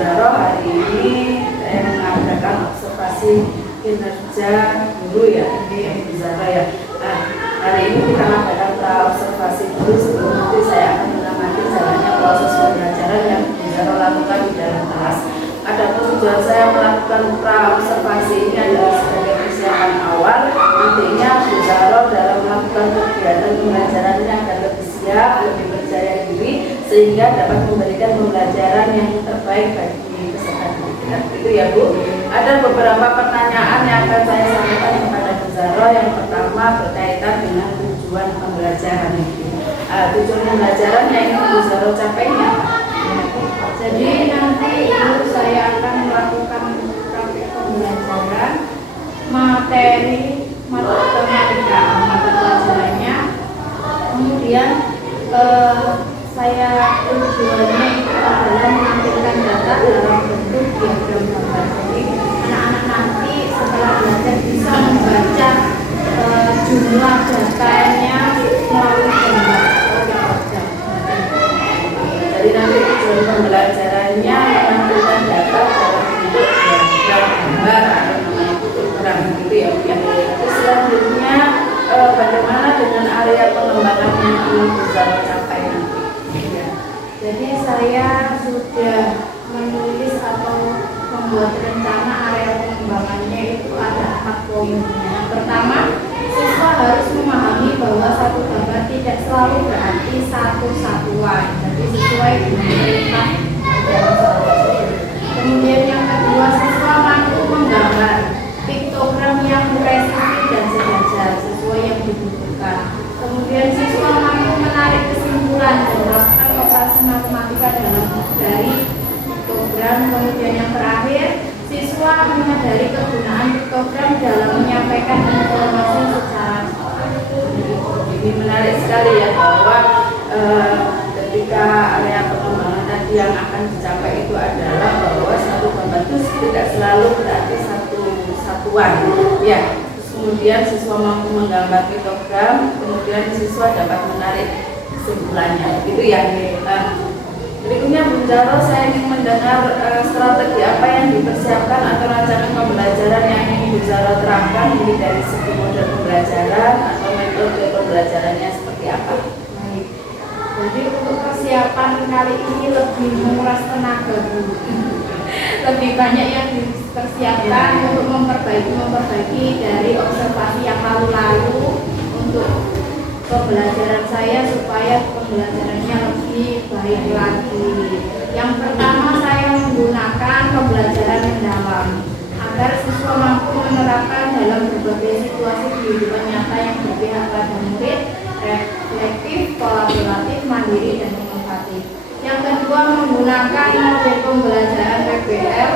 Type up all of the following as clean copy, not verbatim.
Zaro, hari ini saya mengadakan observasi kinerja guru ya, ini Bu Zaro ya. Nah, hari ini kita mengadakan observasi guru sebelum nanti saya akan mengamati jalannya proses pembelajaran yang Bu Zaro lakukan di dalam kelas. Adapun tujuan saya melakukan observasi ini adalah sebagai persiapan awal, intinya Bu Zaro dalam melakukan kegiatan pembelajarannya agar lebih siap, lebih percaya diri, sehingga dapat memberikan pembelajaran yang terbaik bagi peserta didik. Itu ya Bu. Ada beberapa pertanyaan yang akan saya sampaikan kepada Bu Zaro. Yang pertama berkaitan dengan tujuan pembelajaran itu. Tujuan pembelajaran yang ingin Bu Zaro capainya. Jadi nanti itu saya akan melakukan praktik pembelajaran materi matematika, mata pelajarannya. Kemudian saya tujuannya itu adalah menampilkan data dalam bentuk diagram gambar. Jadi anak-anak nanti setelah belajar bisa membaca jumlah datanya melalui gambar. Jadi nanti tujuan pembelajarannya menampilkan data dalam bentuk diagram gambar atau namanya histogram gitu ya. Terus selanjutnya bagaimana dengan area pengembangan yang ingin Bu Zaro capai nanti? Ya. Jadi saya sudah menulis atau membuat rencana area pengembangannya itu ada 4 poin. Yang pertama, siswa harus memahami bahwa satu gambar tidak selalu berarti satu satuan, jadi sesuai dengan perintah dalam soal. Kemudian yang kedua, siswa mampu menggambar piktogram yang presisi dan sejajar sesuai yang dibutuhkan. Kemudian siswa mampu menarik kesimpulan dan melakukan operasi matematika dari piktogram. Kemudian yang terakhir, siswa menyadari kegunaan piktogram dalam menyampaikan informasi secara Ini menarik sekali ya, bahwa ketika area pengembangan tadi yang akan dicapai itu adalah bahwa satu gambar itu tidak selalu berarti satu satuan ya. Terus kemudian siswa mampu menggambar piktogram, kemudian siswa dapat menarik kesimpulannya gitu ya. Berikutnya Bu Zaro, saya ingin mendengar strategi apa yang dipersiapkan atau rancangan pembelajaran yang ingin Bu Zaro terapkan, ini dari segi model pembelajaran atau metode pembelajarannya seperti apa? baik. Jadi untuk persiapan kali ini lebih menguras tenaga guru. Lebih banyak yang dipersiapkan untuk memperbaiki dari observasi yang lalu-lalu untuk pembelajaran saya supaya pembelajarannya lebih baik lagi. Yang pertama, saya menggunakan pembelajaran mendalam agar siswa mampu menerapkan dalam berbagai situasi kehidupan nyata yang berpihak pada murid, reflektif, kolaboratif, mandiri, dan inovatif. Yang kedua, menggunakan model pembelajaran PBL,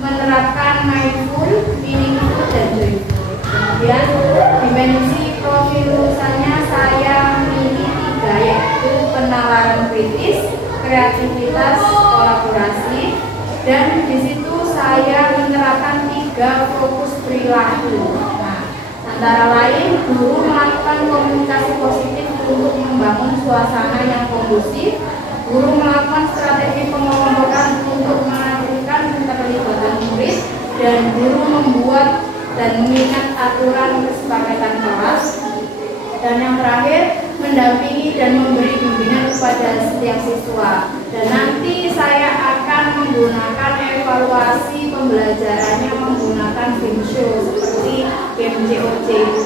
menerapkan mindful, meaningful, dan joyful. Kemudian dimensi profil lulusannya saya milih 3, yaitu penalaran kritis, kreativitas, kolaborasi, dan di situ saya menerapkan 3 fokus perilaku. Nah, antara lain guru melakukan komunikasi positif untuk membangun suasana yang kondusif, guru melakukan strategi pengelompokan untuk mengaturkan keterlibatan murid, dan guru membuat dan mengingat aturan kesepakatan kelas, dan yang terakhir mendampingi dan memberi bimbingan kepada setiap siswa. Dan nanti saya akan menggunakan evaluasi pembelajarannya menggunakan game show seperti game COC itu.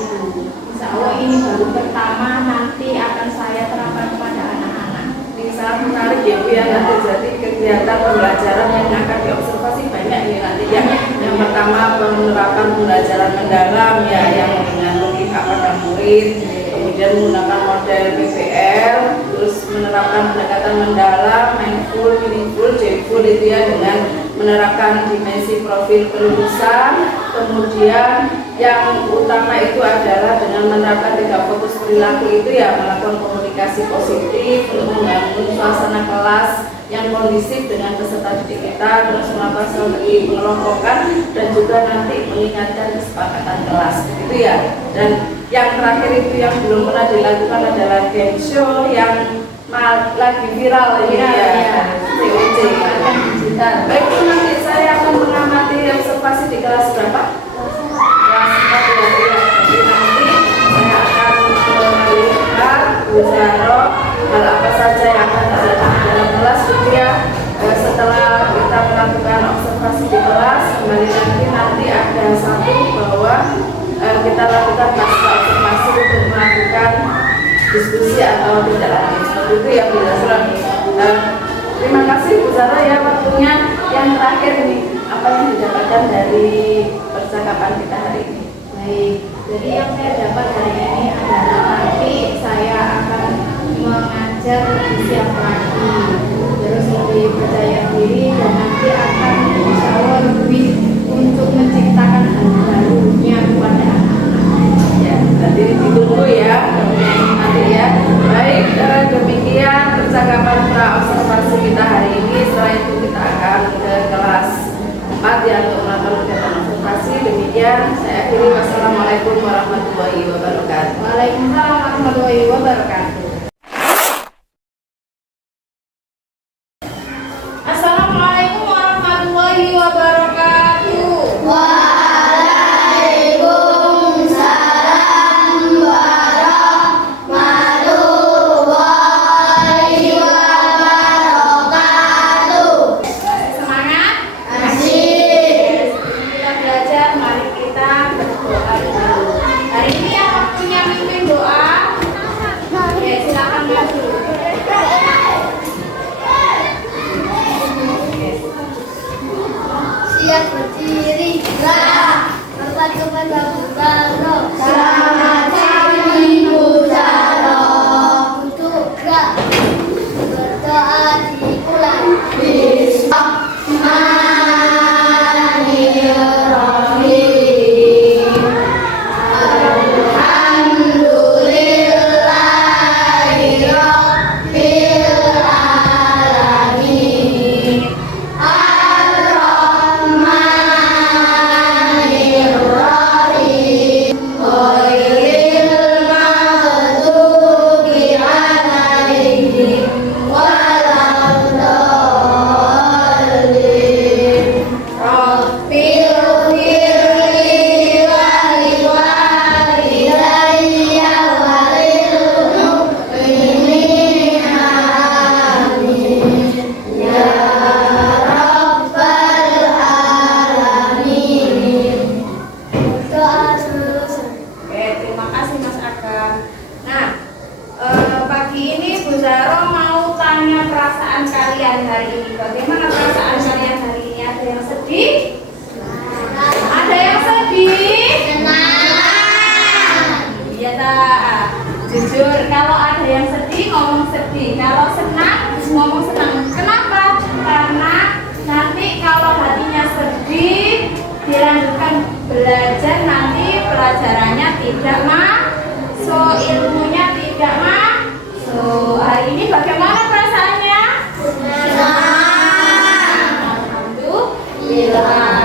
Insya Allah ini baru pertama, nanti akan saya terapkan kepada anak-anak. Ini sangat menarik ya Bu ya, nanti jadi kegiatan pembelajaran yang akan diobservasi banyak nih nanti ya. Yang pertama penerapan pembelajaran mendalam ya, yang dengan memihak pada murid, kemudian menggunakan model PBL, terus menerapkan pendekatan mendalam, mindful, meaningful, joyful itu ya, dengan menerapkan dimensi profil kelulusan. Kemudian yang utama itu adalah dengan menerapkan 3 fokus perilaku itu ya, melakukan komunikasi positif untuk membangun suasana kelas yang kondisif dengan peserta didik kita, terus melakukan strategi pengelompokan, dan juga nanti mengingatkan kesepakatan kelas gitu ya. Dan yang terakhir itu yang belum pernah dilakukan adalah game show yang lagi viral ini ya, COC. hari nanti ada satu bahwa kita lakukan pasca observasi untuk melakukan diskusi atau tidak lanjut seperti itu yang dilakukan. Terima kasih Bu Zara ya waktunya. Yang terakhir nih, apa yang didapatkan dari percakapan kita hari ini? Baik, jadi yang saya dapat hari ini adalah nanti saya akan mengajar lebih siap lagi, terus lebih percaya diri, dan nanti akan insya Allah lebih untuk menciptakan hal barunya kepada anak-anak. Ya, nanti ditunggu ya nanti ya. Baik, demikian percakapan pra observasi kita hari ini. Setelah itu kita akan ke kelas 4 ya untuk melakukan kegiatan observasi. Demikian saya akhiri. Wassalamualaikum warahmatullahi wabarakatuh. Waalaikumsalam warahmatullahi wabarakatuh. Assalamualaikum warahmatullahi wabarakatuh. Semangat. Kita belajar, mari kita berdoa dulu. Hari ini yang waktunya mimpin doa, ya silakan maju. Siap berdiri, hormat kepada Bu Zaro. Selamat pagi Bu Zaro. Untuk gerak berdoa dimulai. Bismillahirrahmanirrahim. Alhamdulillahirabbil alamin. Ar-Rahmanir-Rahim. Ghairil maghdubi 'alaihim waladdallin. Rabbil firli wa liwalidayya wa lil mu'minina amin. Ya Rabbal alamin. Doa selesai. Oke, terima kasih Mas Agam. Nah, pagi ini Bu Zaro mau tanya perasaan kalian hari ini. Bagaimana perasaan kalian hari ini? Ada yang sedih? Ada yang sedih? Iya tak? Jujur, kalau ada yang sedih ngomong sedih, kalau senang ngomong senang. Kenapa? Karena nanti kalau hatinya sedih dilanjutkan belajar, nanti pelajarannya tidak masuk, ilmunya tidak masuk. Hari ini bagaimana perasaannya? Alhamdulillah.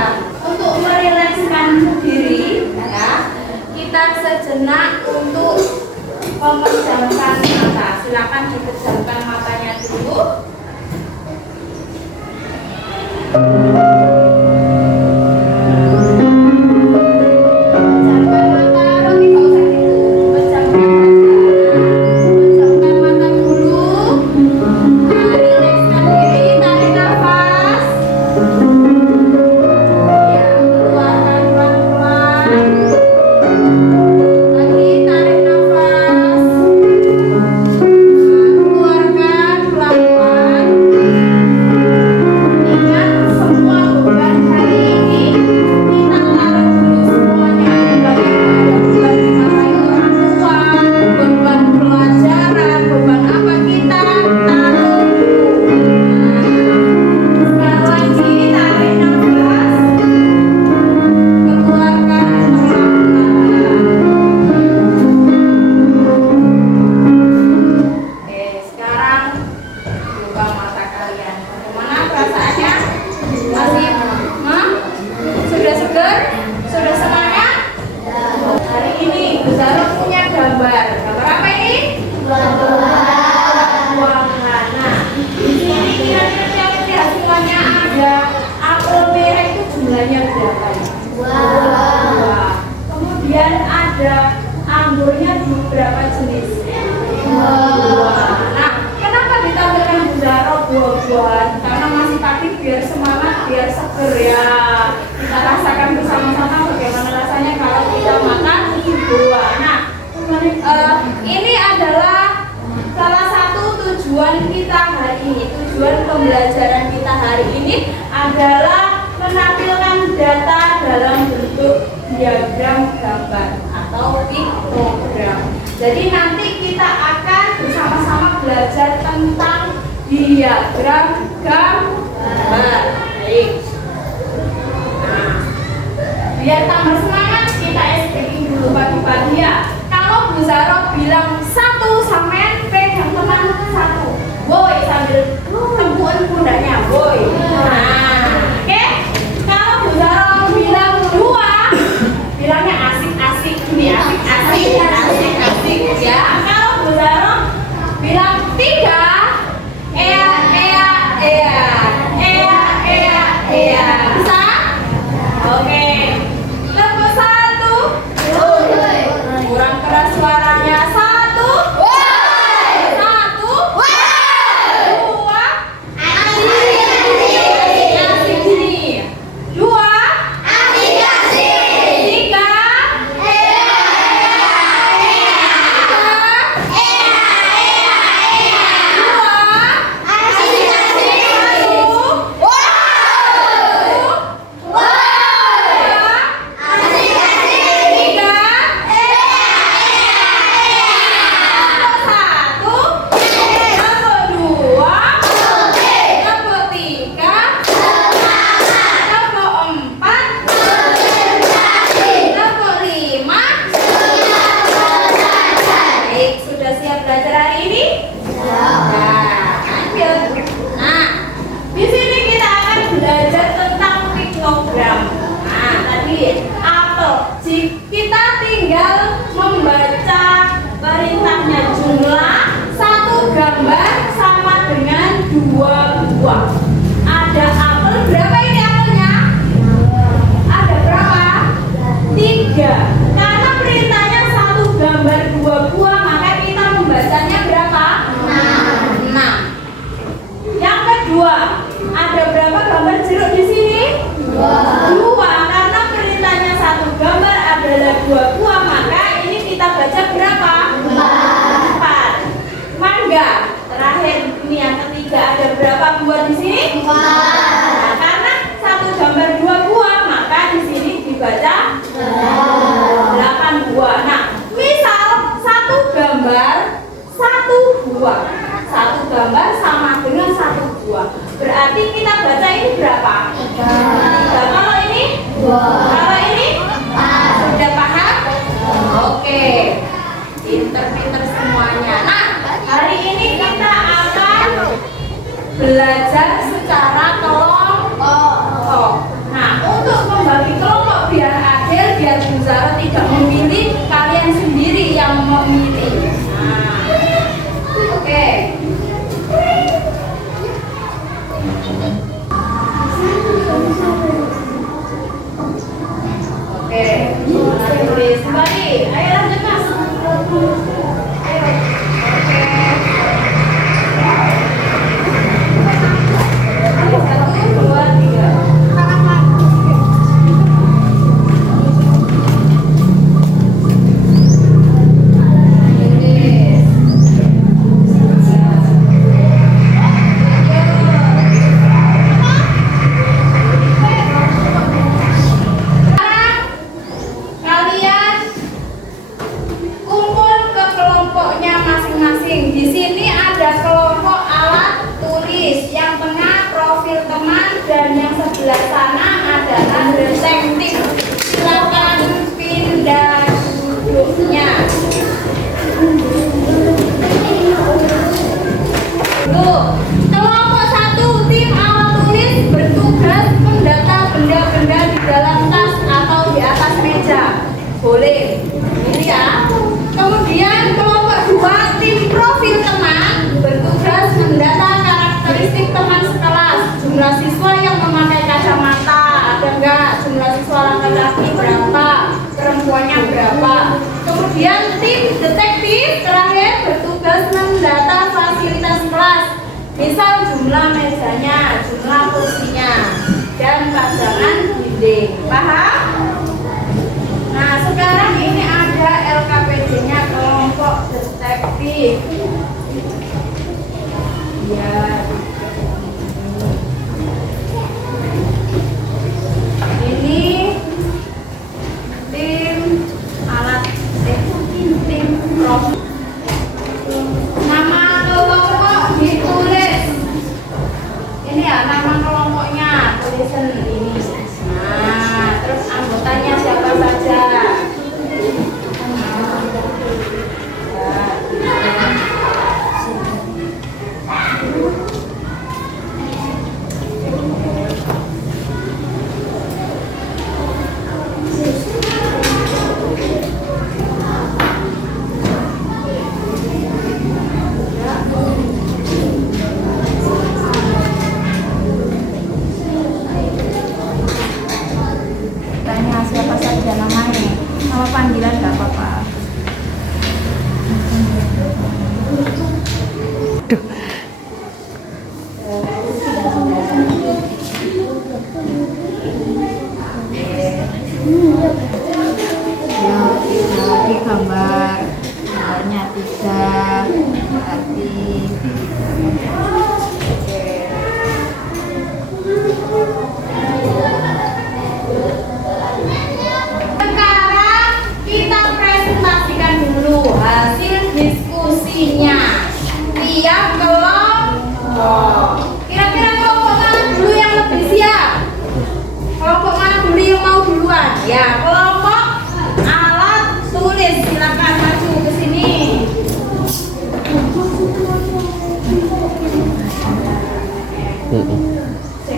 Untuk merilekskan diri, ya, kita sejenak untuk memejamkan mata. Silakan dipejamkan matanya dulu. Pejamkan mata, tapi nggak usah gitu. Pejamkan aja. Pejamkan mata dulu. Nah, rilekskan diri, tarik nafas. Ya, keluarkan pelan-pelan. Lagi tarik nafas. Keluarkan pelan-pelan. Ingat, semua ini adalah menampilkan data dalam bentuk diagram gambar atau piktogram. Jadi nanti kita akan bersama-sama belajar tentang diagram gambar. Baik. Nah, biar tambah semangat kita speaking dulu pagi-pagi ya. Kalau Bu Zaro bilang 1, sampean pegang teman 1. Boy, sambil tempuan pundaknya, boy. Nah, oke. Kalau Bu Zaro bilang 2, bilangnya asik-asik ini, asik-asik ya. Kalau Bu Zaro bilang 3, bisa? Oke. Tepuk 1. Kurang keras suaranya. 1. 1. 2. Asik sini. 2. 3. Kita tinggal membaca perintahnya, jumlah 1 gambar sama dengan 2 buah. Ada apel, berapa ini apelnya? Ada berapa? 3. Karena perintahnya 1 gambar 2 buah, maka kita membacanya berapa? 6. Yang kedua, ada berapa gambar jeruk di sini? 2. Karena perintahnya 1 gambar adalah 2 buah, maka ini kita baca berapa? 4. Mangga. Terakhir ini yang ketiga, ada berapa buah di sini? 4. Nah, karena 1 gambar 2 buah, maka di sini dibaca 8 buah. Nah, misal 1 gambar 1 buah. 1 gambar sama dengan 1 buah. Berarti kita baca ini berapa? 3. Kalau ini? 2. Kalau ini? 4. Sudah paham? Oke. Pinter-pinter semuanya. Nah, hari ini kita akan belajar secara kelompok. Nah, untuk membagi kelompok biar adil, biar Bu Zara tidak memilih, kalian sendiri yang memilih. Nah, oke. Oke, tulis kembali. Ayo lanjut Mas. Ayo. Oke. 1, 2, 3. Boleh. Ini ya. Kemudian kelompok 2, tim profil teman bertugas mendata karakteristik teman sekelas. Jumlah siswa yang memakai kacamata, ada enggak? Jumlah siswa laki-laki berapa? Perempuannya berapa? Kemudian tim detektif terakhir bertugas mendata fasilitas kelas. Misal jumlah mejanya, jumlah kursinya, dan pajangan dinding. Paham? Nah, sekarang ini ada LKPD-nya, kelompok detektif. Ya. nama kelompoknya, tulisan ini. Nah, terus anggotanya siapa saja? Tanya siapa saja namanya, nama panggilan nggak apa-apa. Lagi gambarnya 3 berarti sekarang kita presentasikan dulu hasil diskusinya tiap kelompok. Kira-kira kelompok mana dulu yang lebih siap? Kelompok mana dulu yang mau duluan? Ya, kelompok alat tulis, silakan maju ke sini.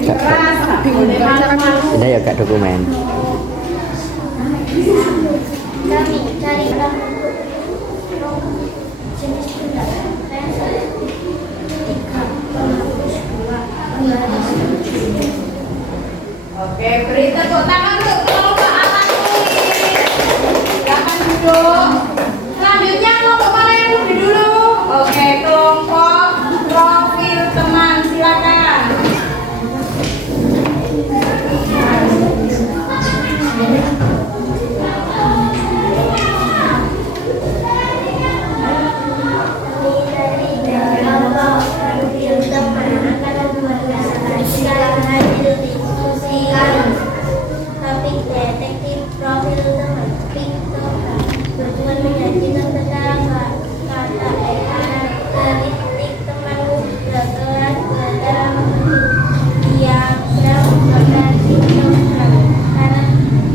Keras, boleh malu-malu. Ini ya kak dokumen. Kami cari jenis benda Oke, beri tepuk tangan untuk kelompok alat tulis. Silakan duduk. Selanjutnya kelompok mana yang lebih dulu? Oke, kelompok profil teman, silakan. Topik detektif profil teman bertujuan menyajikan tentang kata karakteristik teman bergerak dalam diagram berhistogram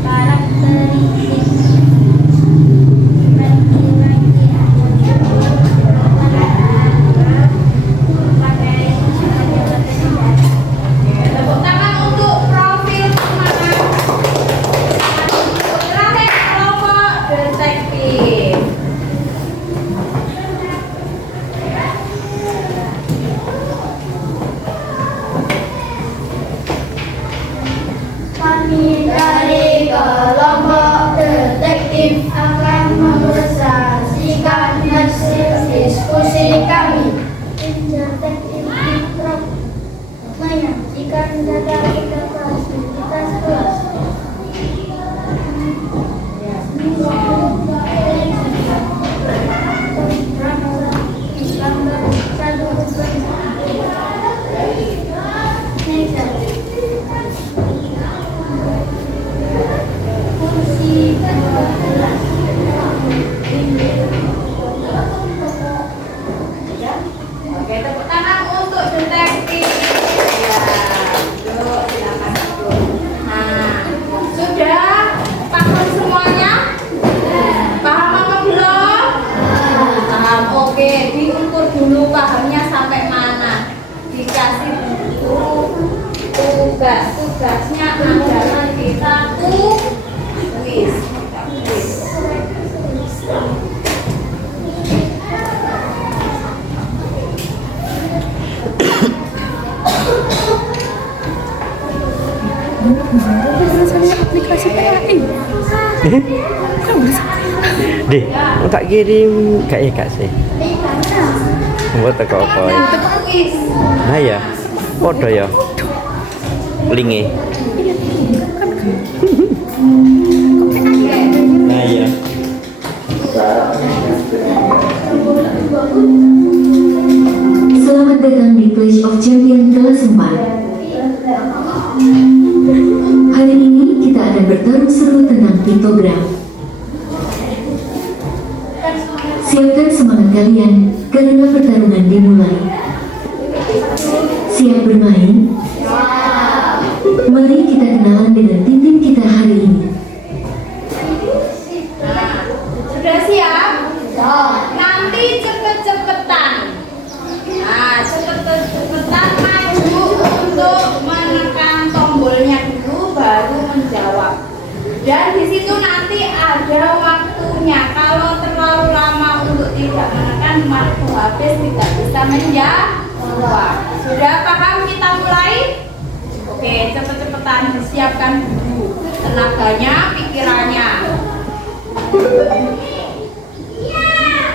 karakteristik bagi-bagi Tepuk tangan untuk profil teman. Terakhir kelompok detektif. Kami dari kelompok detektif akan mempresentasikan hasil diskusi kami. Tim detektif menyajikan data identitas kelas. Oke, tepuk tangan untuk detektif. Ya, duduk, silakan duduk. Nah, sudah paham semuanya? Paham apa belum? Paham. Oke, diukur dulu pahamnya sampai mana. Dikasih tugasnya adalah kita kuis. Aplikasi PAI. Deh, mau tak kirim kak ya kak sih. Buat teko apa ya? Kuis. Nah ya, podo ya. Linge. Nah ya. Selamat datang di Clash of Champions kelas 4. Hari ini kita akan bertarung seru tentang piktogram. Siapkan semangat kalian karena pertarungan dimulai. Siap bermain? kita kenalan dengan tim kita hari ini. Nah, sudah siap? Nanti cepet-cepetan. Nah, cepet-cepetan maju untuk menekan tombolnya dulu baru menjawab. Dan di situ nanti ada waktunya. Kalau terlalu lama untuk tidak menekan, waktu habis tidak bisa menjawab. Sudah paham kita mulai? Oke, cepet-cepetan disiapkan dulu tenaganya, pikirannya.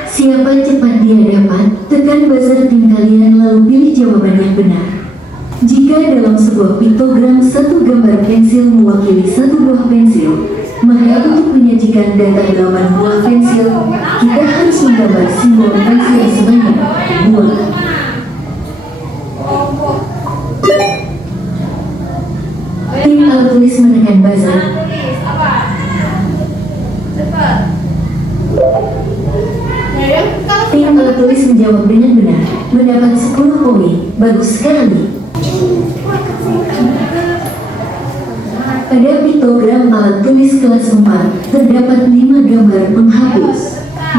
Siapa cepat di hadapan, tekan buzzer tim kalian lalu pilih jawaban yang benar. Jika dalam sebuah piktogram satu gambar pensil mewakili satu buah pensil, maka untuk menyajikan data 8 buah pensil, kita harus menggambar simbol pensil sebanyak 2. Tim alat tulis menekan buzzer. Tulis apa? Cepat. Tim alat tulis menjawab dengan benar, mendapat 10 poin. Bagus sekali. Pada piktogram alat tulis kelas 4, terdapat 5 gambar penghapus.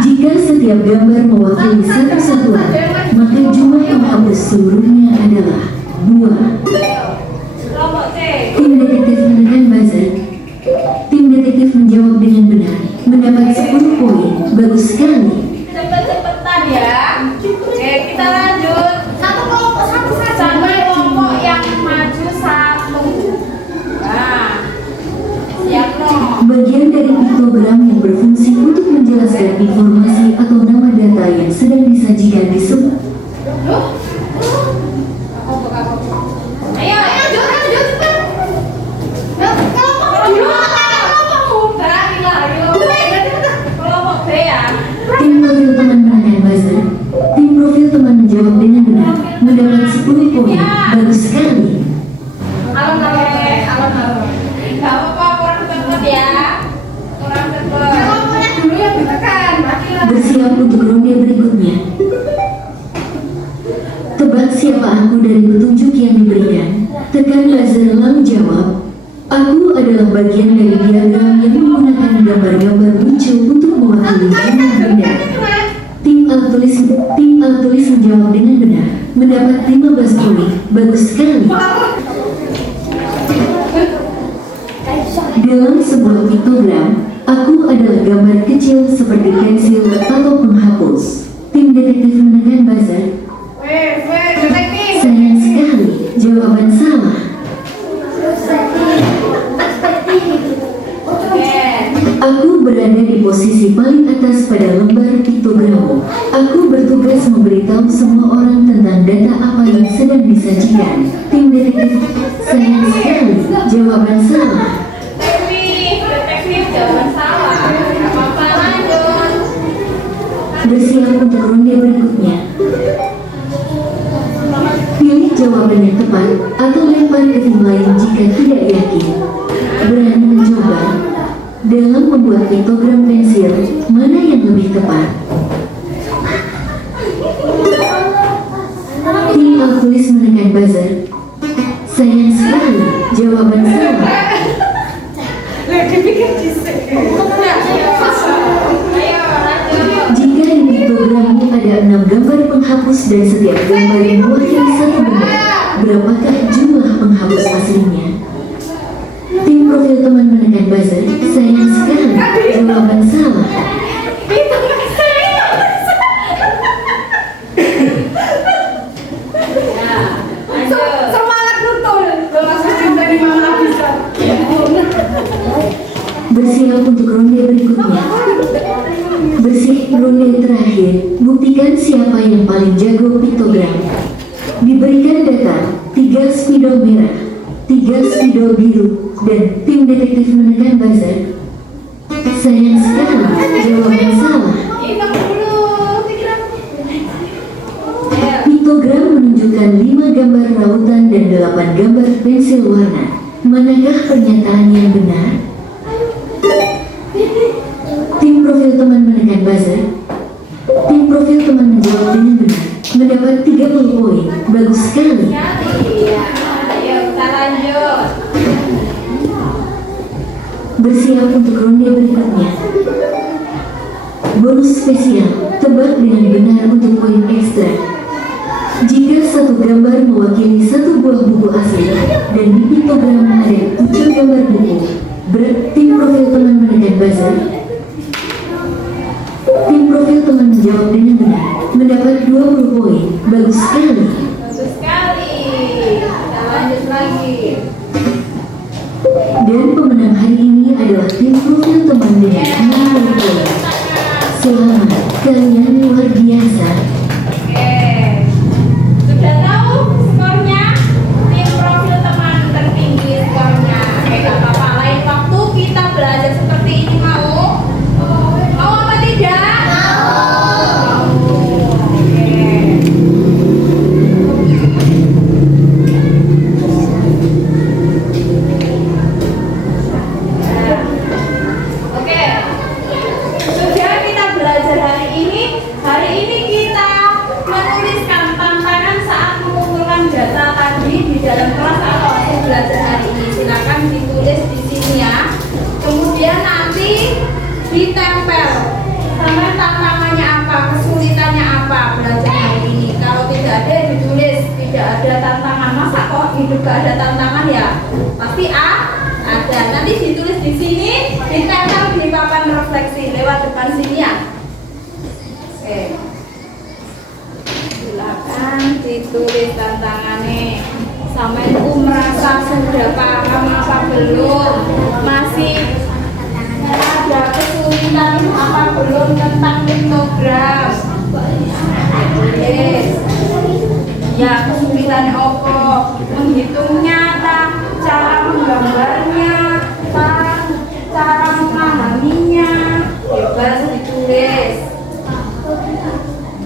Jika setiap gambar mewakili satu satuan, maka jumlah penghapus seluruhnya adalah 2. Kelompok C. Tim detektif menekan buzzer. Tim detektif menjawab dengan benar, mendapat 10 poin. Bagus sekali. Cepet-cepetan ya. Oke, kita lanjut. Satu kelompok satu saja. Sampai kelompok yang maju satu. Nah, siap no. Bagian dari piktogram yang berfungsi untuk menjelaskan informasi atau nama data yang sedang disajikan disebut. Ayo, lanjut, lanjut. Kelompok dulu. Beranilah, ayo. Kelompok B ya. Tim profil teman menekan buzzer. Tim profil teman menjawab dengan benar, mendapat 10 poin. Bagus sekali. Alon-alon. Gak apa-apa, kurang cepet ya. Kurang cepet. Kelompoknya dulu yang ditekan. Bersiap untuk ronde berikutnya. Tebak siapa aku dari petunjuk yang diberikan. Tekan buzzer lalu jawab. Aku adalah bagian dari diagram yang menggunakan gambar-gambar muncul untuk mewakili jumlah benda. Tim alat tulis menjawab dengan benar, mendapat 15 poin. Bagus sekali. Dalam sebuah piktogram, aku adalah gambar kecil seperti pensil atau penghapus. Tim detektif menekan buzzer. Detektif. Sayang sekali, jawaban salah. Aku berada di posisi paling atas pada lembar piktogram. Aku bertugas memberitahu semua orang tentang data apa yang sedang disajikan. Tim detektif, sayang sekali, jawaban salah. Detektif, jawaban salah. Gak apa-apa, lanjut. Bersiap untuk ronde berikutnya. Pilih jawaban yang tepat atau lempar ke tim lain jika tidak yakin. Berani mencoba. Dalam membuat piktogram pensil, mana yang lebih tepat? Tim alat tulis menekan buzzer. Sayang sekali, jawaban salah. Jika di piktogrammu ada 6 gambar penghapus dan setiap gambar yang mewakili satu benda, berapakah jumlah penghapus aslinya? Tim profil teman menekan buzzer. Sayang sekali, jawaban salah. Semangat betul. Dari mana bisa? Bersiap untuk ronde berikutnya. Bersih ronde terakhir. Buktikan siapa yang paling jago piktogram. Diberikan data 3 spidol merah, 3 spidol biru, dan tim detektif menekan buzzer. Sayang sekali, jawaban salah. Piktogram menunjukkan 5 gambar rautan dan 8 gambar pensil warna. Manakah pernyataan yang benar? Tim profil teman menekan buzzer. Tim profil teman menjawab dengan benar, mendapat 30 poin. Bagus sekali. Ayo kita lanjut. Bersiap untuk ronde berikutnya. Bonus spesial, tebak dengan benar untuk poin ekstra. Jika satu gambar mewakili satu buah buku asli dan di piktogram ada 7 gambar buku, tim profil teman menekan buzzer. Tim profil teman menjawab dengan benar, mendapat 20 poin. Bagus sekali. Bagus sekali. Kita lanjut lagi. Dan pemenang hari ini adalah tim profil teman dengan 60 poin. Selamat, kalian luar biasa. Oke. Sudah tahu skornya? Tim profil teman tertinggi skornya. Oke, gak apa-apa. Lain waktu kita belajar seperti ini mau? Mau apa tidak? Mau. Oke. Oke. Sudah kita belajar hari ini. Hari ini kita menuliskan tantangan saat mengumpulkan data tadi di dalam kelas atau hasil belajar hari ini. Silakan ditulis di sini ya. Kemudian nanti ditempel sama tantangannya apa, kesulitannya apa belajar hari ini. Kalau tidak ada ditulis, tidak ada tantangan. Masa kok hidup gak ada tantangan ya? Pasti ada. Nanti ditulis di sini, ditempel di papan refleksi lewat depan sini ya. Oke. Silakan ditulis tantangannya. Sampeanku merasa sudah paham apa belum? Masih ada kesulitan apa belum tentang piktogram? Tulis. Ya, kesulitan apa? Menghitungnya, cara menggambarnya, cara memahaminya, bebas ditulis.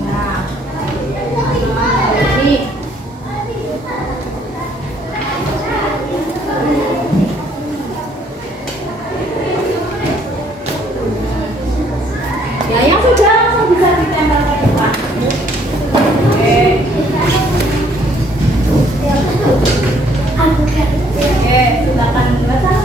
Nah, ini ya, yang sudah langsung bisa ditempel ke depan. Oke. Oke, silakan baca.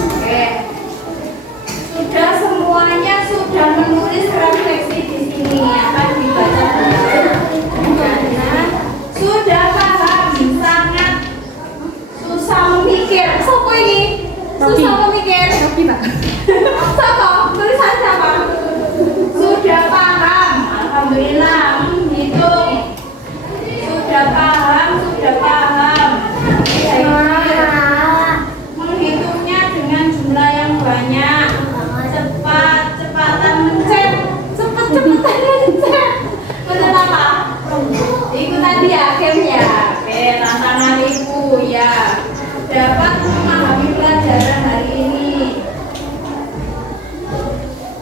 Oke. Sudah semuanya sudah menulis refleksi di sini akan dibaca karena sudah paham sangat susah memikir. Sopo ini? Susah memikir. Tapi Pak. Sopo? Tulisan siapa? Sudah paham. Alhamdulillah. Hitung. Sudah paham, sudah paham. Menghitungnya dengan jumlah yang banyak. Cepatan mencet. Cepatan mencet. Benar apa? Itu tadi akhirnya. Oke, tantangan ibu ya. Dapat memahami pelajaran hari ini.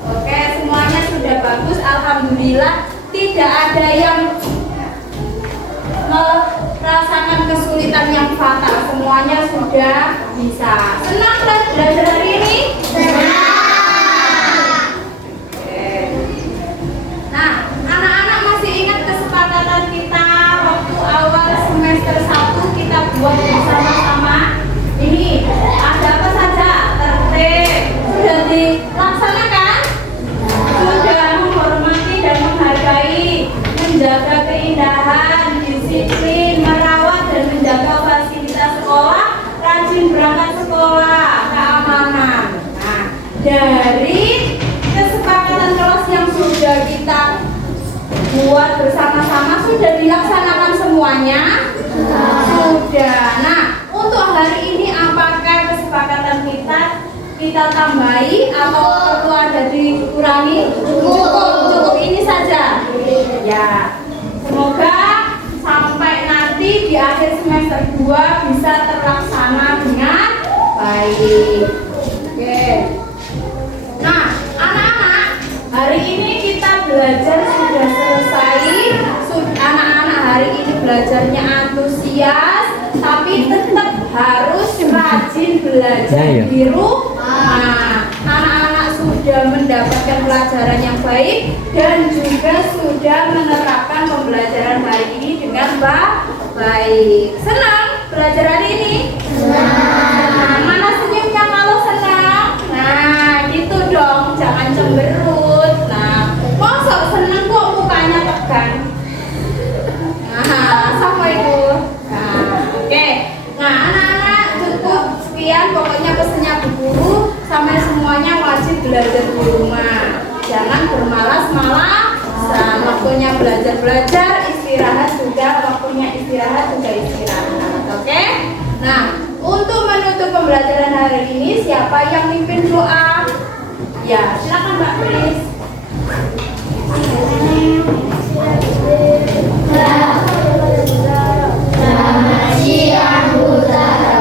Oke, semuanya sudah bagus. Alhamdulillah. Tidak ada yang merasakan kesulitan yang fatal. Semuanya sudah bisa. Senang belajar hari ini? Oke. Nah, anak-anak masih ingat kesepakatan kita waktu awal semester 1 kita buat bersama-sama? Ini ada apa saja? Tertib. Sudah dilaksanakan? Sudah menghormati dan menghargai, menjaga keindahan, disiplin, merawat dan menjaga fasilitas sekolah, rajin berangkat sekolah, keamanan. Nah, dari kesepakatan kelas yang sudah kita buat bersama-sama sudah dilaksanakan semuanya? Sudah. Nah, untuk hari ini apakah kesepakatan kita tambahi atau perlu ada dikurangi? Cukup ini saja. Ya, kedua bisa terlaksana dengan baik. Oke. Nah, anak-anak, hari ini kita belajar sudah selesai. Anak-anak hari ini belajarnya antusias, tapi tetap harus rajin belajar di rumah. Anak-anak sudah mendapatkan pelajaran yang baik dan juga sudah menerapkan pembelajaran hari ini dengan baik. Senang belajar hari ini? Senang. Mana senyumnya kalau senang? Nah, gitu dong, jangan cemberut. Nah, masa senang kok mukanya tegang? Nah, sama itu. Nah, oke. Nah, anak-anak cukup sekian pokoknya pesannya Bu Guru. Sampai semuanya wajib belajar di rumah. Jangan bermalas-malasan. Waktunya belajar-belajar, istirahat juga. Waktunya istirahat juga istirahat. Oke? Nah, untuk menutup pembelajaran hari ini, siapa yang mimpin doa? Ya, silakan Mbak Pris. Selamat siang Bu Zahra.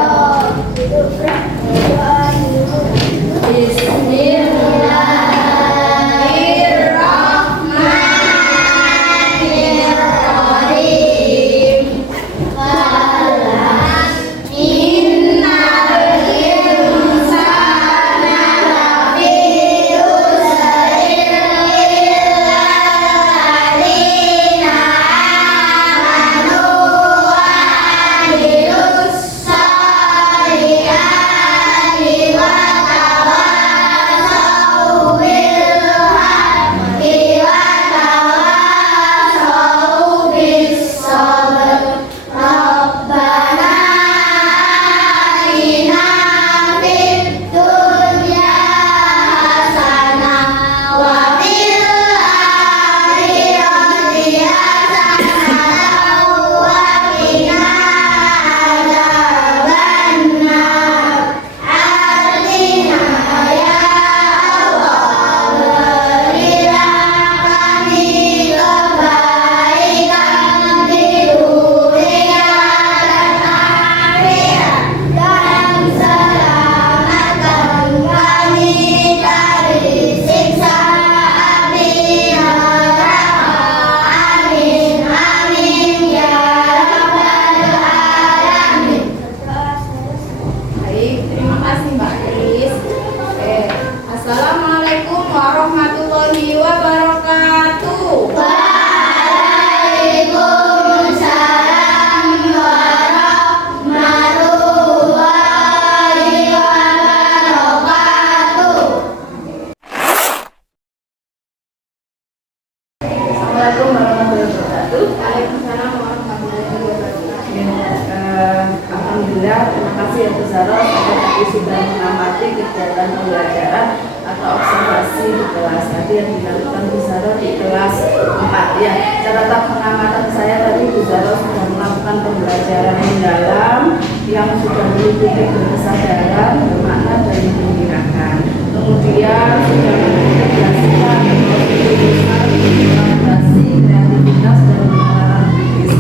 Alhamdulillah, terima kasih ya Bu Zahra tadi sudah mengamati kegiatan pembelajaran atau observasi di kelas tadi yang dilakukan Bu Zahra di kelas 4 ya. Catatan pengamatan saya tadi Bu Zahra sudah melakukan pembelajaran mendalam yang sudah meliputi kesadaran, bermakna dan mengembirakan. Kemudian sudah mengintegrasikan inovasi, kreativitas dan pengenalan kritis.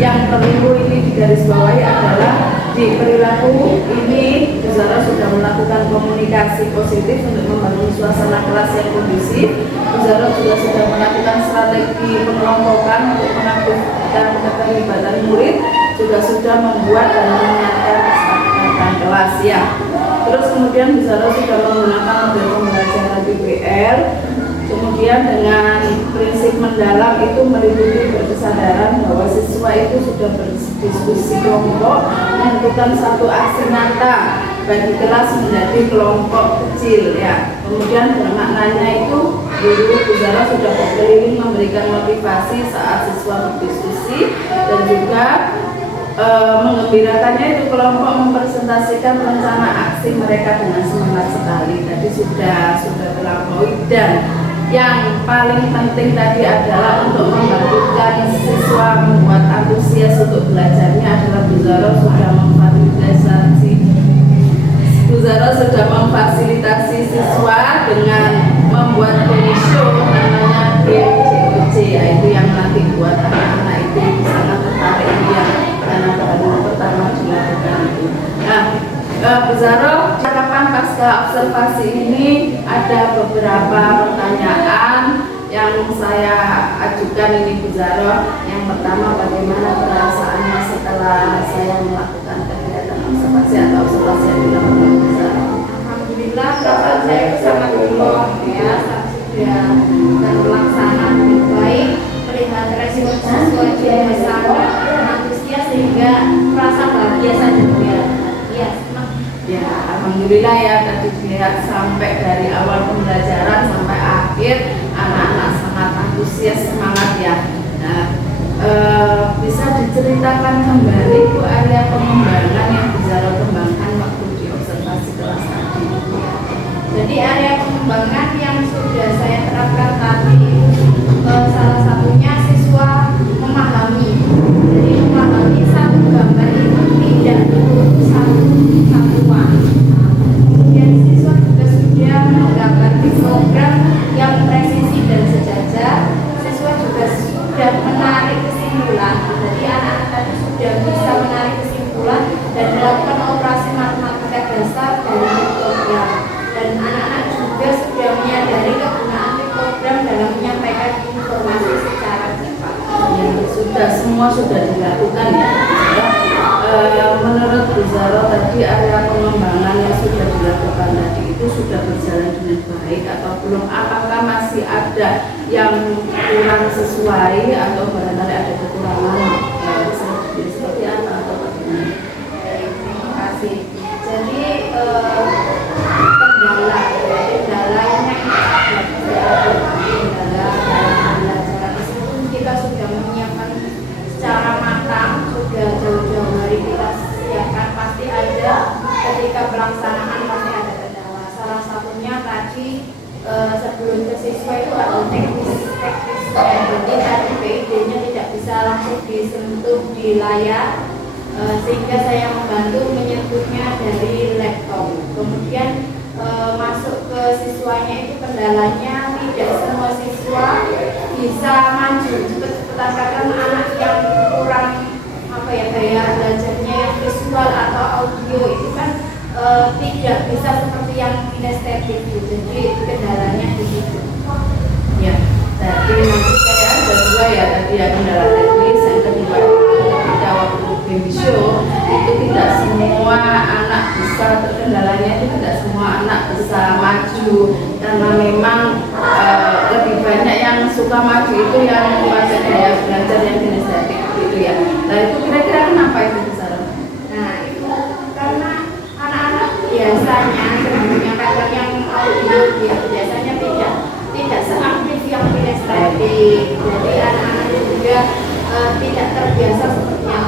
Yang perlu ini digarisbawahi adalah di perilaku ini Bu Zahra sudah melakukan komunikasi positif untuk membangun suasana kelas yang kondusif. Bu Zahra juga sudah melakukan strategi pengelompokan untuk mengaktifkan keterlibatan murid, juga sudah membuat dan menyiapkan kesepakatan kelas ya. Terus kemudian Bu Zahra sudah menggunakan model pembelajaran PBL. Kemudian dengan prinsip mendalam itu meliputi berkesadaran bahwa siswa itu sudah berdiskusi kelompok, menentukan satu aksi nyata bagi kelas menjadi kelompok kecil ya. Kemudian bermaknanya itu guru Bu Zahra sudah berkeliling memberikan motivasi saat siswa berdiskusi dan juga mengembirakannya itu kelompok mempresentasikan rencana aksi mereka dengan semangat sekali. Tadi sudah terlampaui dan yang paling penting tadi adalah untuk membangkitkan siswa membuat antusias untuk belajarnya adalah Bu Zahra sudah memfasilitasi siswa dengan membuat game show namanya game COC, yaitu yang nanti buat anak-anak itu sangat tertarik ya karena baru pertama Zaro, harapan pasca observasi ini ada beberapa pertanyaan yang saya ajukan ini Bu Zaro. Yang pertama, bagaimana perasaannya setelah saya melakukan kegiatan observasi atau observasi yang dilakukan Bu Zaro? Alhamdulillah perasaan saya itu sangat plong ya, sudah terlaksana dengan baik, melihat respon siswa juga sangat antusias sehingga merasa bahagia saja ya. Iya, senang. Ya, alhamdulillah ya, tadi dilihat sampai dari awal pembelajaran sampai akhir anak-anak sangat antusias, semangat ya. Nah, bisa diceritakan kembali Bu area pengembangan yang bisa kembangkan waktu di observasi kelas tadi? Jadi area pengembangan yang sudah saya terapkan tadi salah satunya siswa memahami. Jadi memahami satu gambar itu tidak perlu satu satuan. Kemudian siswa juga sudah menggambar histogram yang presisi dan sejajar. Siswa juga sudah menarik kesimpulan. Jadi anak-anak tadi sudah bisa menarik kesimpulan dan melakukan operasi matematika dasar dari histogram. Dan anak-anak juga sudah menyadari kegunaan piktogram dalam menyampaikan informasi secara cepat. Ya, semua sudah dilakukan ya. Menurut Bu Zaro tadi area pengembangan yang sudah dilakukan tadi itu sudah berjalan dengan baik atau belum? Apakah masih ada yang kurang sesuai atau barangkali ada kekurangan seperti apa atau bagaimana? Terima kasih. Jadi kendalanya pembelajaran meskipun kita sudah menyiapkan secara matang, sudah jauh-jauh hari kita siapkan, pasti ada ketika pelaksanaan pasti ada kendala. Salah satunya tadi sebelum ke siswa itu ada teknisnya, jadi tadi PID-nya tidak bisa langsung disentuh di layar, sehingga saya membantu menyentuhnya dari laptop. Kemudian masuk ke siswanya itu kendalanya tidak semua siswa bisa maju cepat-cepat, karena anak yang kurang gaya belajarnya yang visual atau audio itu kan tidak bisa seperti yang kinestetik, jadi kendalanya di situ. Ya, tadi nanti saya ada dua ya, tadi yang kendala teknis, yang kedua ketika waktu baby show itu tidak semua anak bisa, terkendalanya itu tidak semua anak bisa maju karena memang lebih banyak yang suka maju itu yang pakai gaya belajar yang kinestetik gitu ya. Nah itu kira-kira kenapa itu besar? Nah itu karena anak-anak biasanya sebenarnya kadang yang audio biasanya tidak seaktif yang kinestetik, jadi anak-anak juga tidak terbiasa seperti yang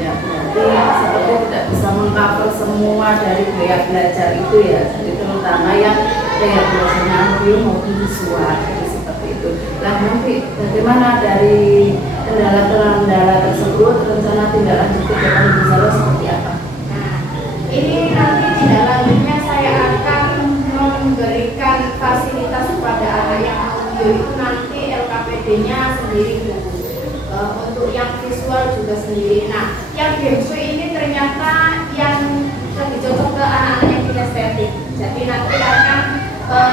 ya, berarti seperti tidak bisa mengcover semua dari gaya belajar itu ya, jadi terutama yang gaya belajarnya audio maupun visual, jadi seperti itu. Nah nanti bagaimana dari kendala-kendala tersebut, rencana tindak lanjut kegiatan besar seperti apa? Nah ini nanti tindak lanjutnya saya akan memberikan fasilitas kepada anak yang audio itu nanti LKPD-nya sendiri Bu. Untuk yang visual juga sendiri. Nah, yang Gemsu ini ternyata yang lebih cocok ke anak-anak yang kinestetik. Jadi nanti akan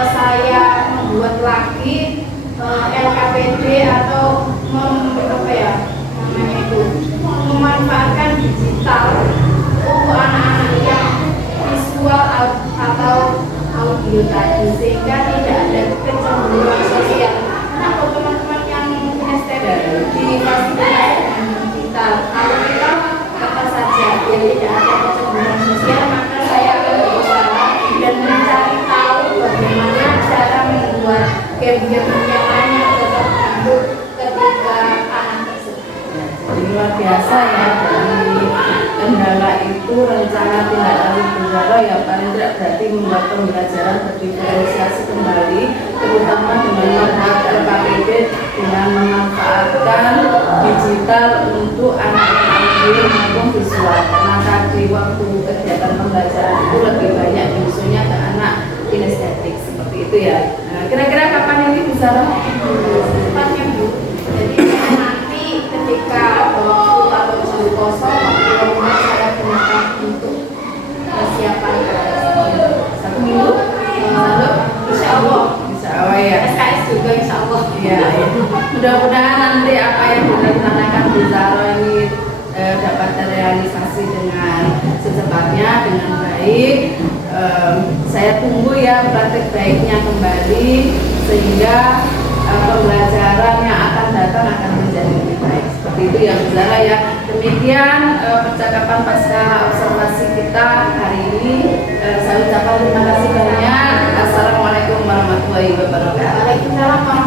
saya membuat lagi LKPD atau memanfaatkan digital untuk anak-anak yang visual atau audio tadi, sehingga tidak ada kecenderungan sosial. Nah, untuk teman-teman yang kinestetik difasilitasi dengan digital, kalau kita apa saja yang tidak ada kecenderungan sosial, maka saya akan berusaha dan mencari tahu bagaimana cara membuat game-game yang lain yang tetap untuk ketika anak tersebut. Jadi luar biasa ya, dari kendala itu rencana tindak lanjut Buzaro ya paling tidak berarti membuat pembelajaran terdiferensiasi kembali, terutama dengan membuat LKPD dengan memanfaatkan digital untuk anak audio maupun visual. Karena tadi waktu kegiatan pembelajaran itu lebih banyak isunya ke anak kinestetik seperti itu ya. Nah, kira-kira kapan ini Buzaro? Secepatnya Bu. Jadi nanti ketika waktu atau jam kosong waktu rumah saya gunakan untuk ya. SKS juga insya Allah. Ya, mudah-mudahan nanti apa yang direncanakan Bu Zahra ini dapat terrealisasi dengan secepatnya, dengan baik. Saya tunggu ya praktik baiknya kembali sehingga pembelajaran yang akan datang akan menjadi lebih baik. Seperti itu ya Bu Zahra ya. Demikian percakapan pasca observasi kita hari ini. Saya ucapkan terima kasih banyak. Assalamualaikum warahmatullahi wabarakatuh. Waalaikumsalam.